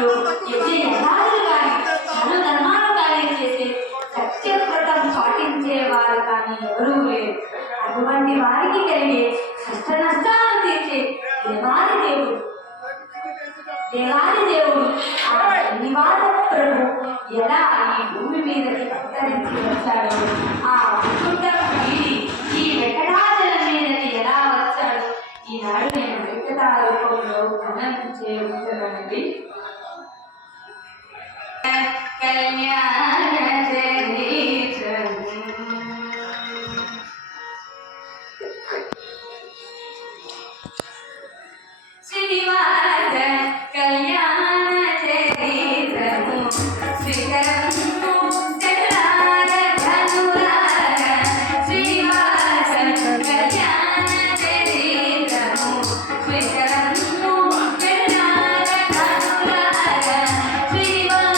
ధర్మములు యజ్ఞయాగాదులు కానీ ధర్మ ధర్మాలు కానీ చేసే సత్యవ్రతం పాటించేవారు కానీ ఎవరూ లేరు. అటువంటి వారికి కలిగే కష్ట నష్టాలను తీర్చే దేవాది దేవుడు ఆ నివాస ప్రభు ఎలా ఈ భూమి మీదకి అవతరించి వచ్చాడు, ఆ కుటుంబం వీడి ఈ వెంకటాచలం మీదకి ఎలా వచ్చాడు, ఈనాడు నేను వెంకట రూపంలో ఘనం చేయుచున్నది. కళ్యాణ శ్రీనివాస కళ్యాణ చరిత్రము శ్రీకరము చక్రాల ధనురాల శ్రీనివాస కళ్యాణ చరిత్రము శ్రీకరము చక్రాల ధనురాల శ్రీనివాస